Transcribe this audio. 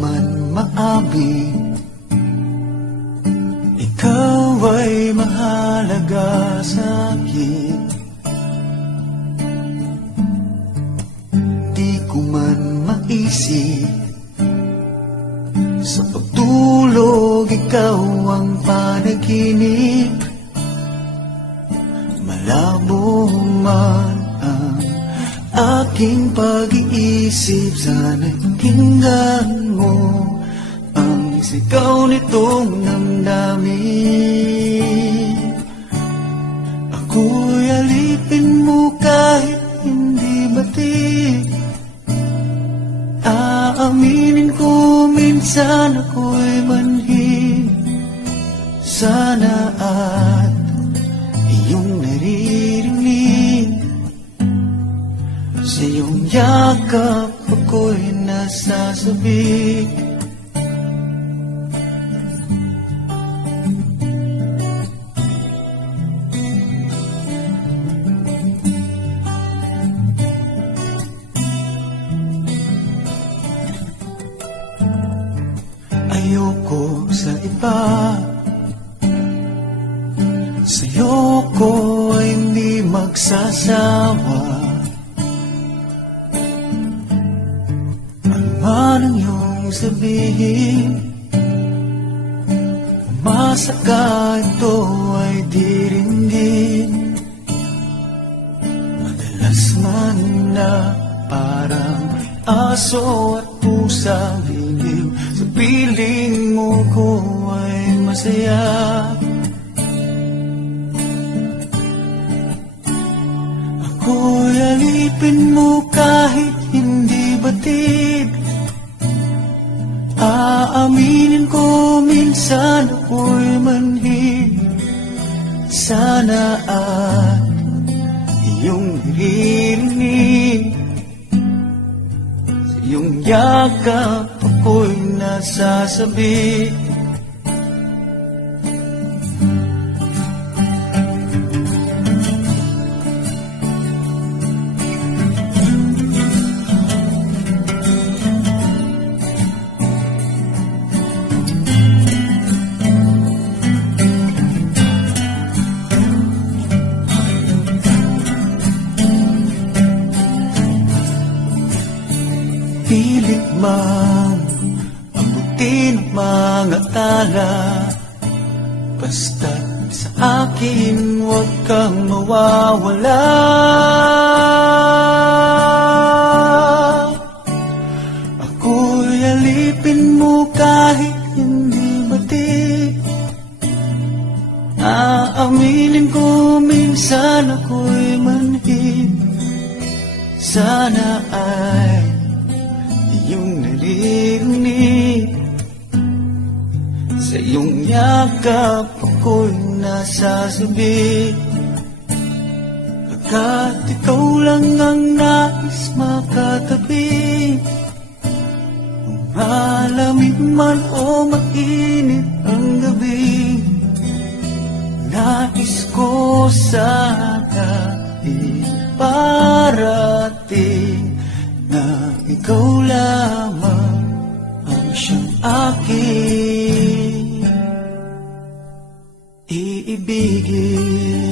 man maamin, ikaw ay mahalaga sa'kin. Di ko man maisip, sa pagtulog ikaw ang panaginip. Malabo man ang aking pag-iisip, sana'y pakinggan mo ang sigaw nitong damdamin. Ako'y alipin mo kahit hindi batik. Aaminin ko minsan ako'y manhid. Sana at iyong naririnig, sa iyong yakap ako'y nasasabik. Ayoko sa iba, sa'yo ko ay hindi magsasawa. Ano man ang iyong sabihin, umasa ka ito ay diringgin. Madalas man na parang aso at pusa biliw, sa piling mo ko ay masaya. Ako'y alipin mo kahit hindi batid. Aaminin ko minsan ako'y manhid. Sana at iyong naririnig, sa iyong yakap ako'y nasasabik. Pilit mang abutin ang mga tala, basta't sa akin huwag kang mawawala. Ako'y alipin mo kahit hindi batik. Aaminin ko minsan ako'y manhid. Sana ay iyong naririnig, sa iyong yakap ako'y nasasabik. Pagkat ikaw lang ang nais makatabi, malamig man o mainit ang gabi, nais ko sana iparating na ikaw lamang ang siyang aking iibigin.